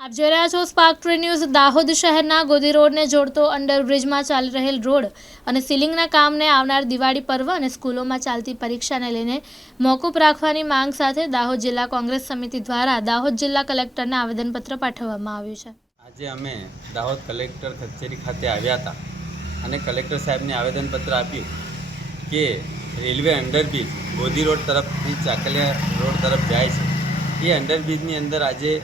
આપ જોઈ રહ્યા છો સ્પાર્ક ટ્રી ન્યૂઝ દાહોદ શહેરના ગોદી રોડને જોડતો અંડરબ્રિજમાં ચાલી રહેલ રોડ અને સીલિંગના કામને આવનાર દિવાળી પર્વ અને સ્કૂલોમાં ચાલતી પરીક્ષાને લઈને મોકૂફ રાખવાની માંગ સાથે દાહોદ જિલ્લા કોંગ્રેસ સમિતિ દ્વારા દાહોદ જિલ્લા કલેક્ટરને આવેદનપત્ર પાઠવવામાં આવ્યું છે. આજે અમે દાહોદ કલેક્ટર કચેરી ખાતે આવ્યા હતા અને કલેક્ટર સાહેબને આવેદનપત્ર આપ્યું કે રેલવે અંડરબ્રિજ ગોદી રોડ તરફથી ચાકલિયા રોડ તરફ જાય છે. એ અંડરબ્રિજની અંદર આજે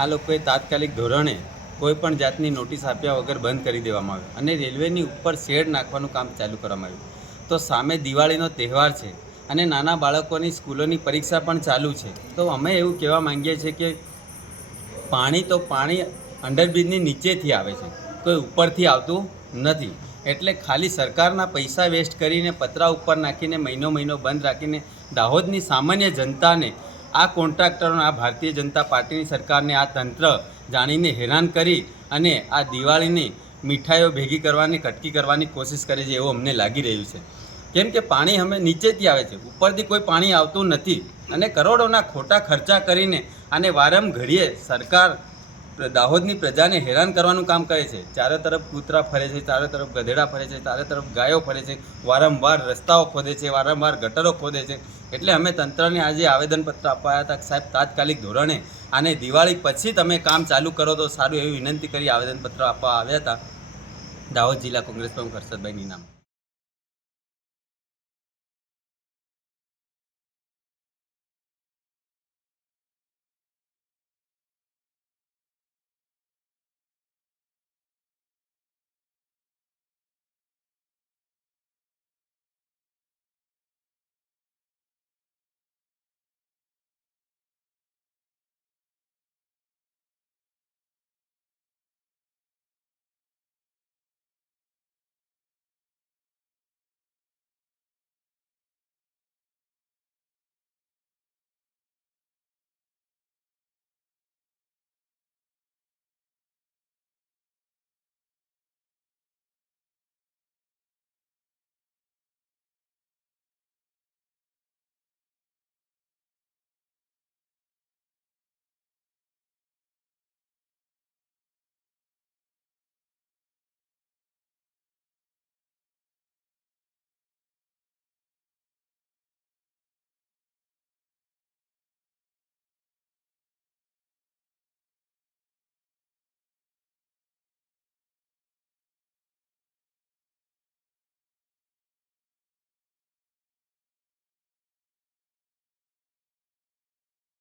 આ લોકોએ તાત્કાલિક ધોરણે કોઈપણ જાતની નોટિસ આપ્યા વગર બંધ કરી દેવામાં આવ્યો અને રેલવેની ઉપર શેડ નાખવાનું કામ ચાલુ કરવામાં આવ્યું. તો સામે દિવાળીનો તહેવાર છે અને નાના બાળકોની સ્કૂલોની પરીક્ષા પણ ચાલુ છે. તો અમે એવું કહેવા માંગીએ છીએ કે પાણી તો પાણી અંડરબ્રિજની નીચેથી આવે છે, કોઈ ઉપરથી આવતું નથી. એટલે ખાલી સરકારના પૈસા વેસ્ટ કરીને પતરા ઉપર નાખીને મહિનો મહિનો બંધ રાખીને દાહોદની સામાન્ય જનતાને આ કોન્ટ્રાક્ટરોને આ ભારતીય જનતા પાર્ટીની સરકારને આ તંત્ર જાણીને હેરાન કરી અને આ દિવાળીની મીઠાઈઓ ભેગી કરવાની, કટકી કરવાની કોશિશ કરે છે એવું અમને લાગી રહ્યું છે. કેમ કે પાણી અમે નીચેથી આવે છે. ઉપરથી કોઈ પાણી આવતું નથી અને કરોડોના ખોટા ખર્ચા કરીને અને વારમ ઘડીએ સરકાર દાહોદની પ્રજાને હેરાન કરવાનું કામ કરે છે. ચારે તરફ કૂતરા ફરે છે, ચારે તરફ ગધેડા ફરે છે, ચારે તરફ ગાયો ફરે છે, વારંવાર રસ્તાઓ ખોદે છે, વારંવાર ગટરો ખોદે છે. એટલે અમે તંત્રને આજે આવેદનપત્ર અપાયા હતા સાહેબ, તાત્કાલિક ધોરણે અને દિવાળી પછી તમે કામ ચાલુ કરો તો સારું એવી વિનંતી કરી આવેદનપત્ર આપવા આવ્યા હતા. દાહોદ જિલ્લા કોંગ્રેસ પ્રમુખ હર્ષદભાઈ નીનામ.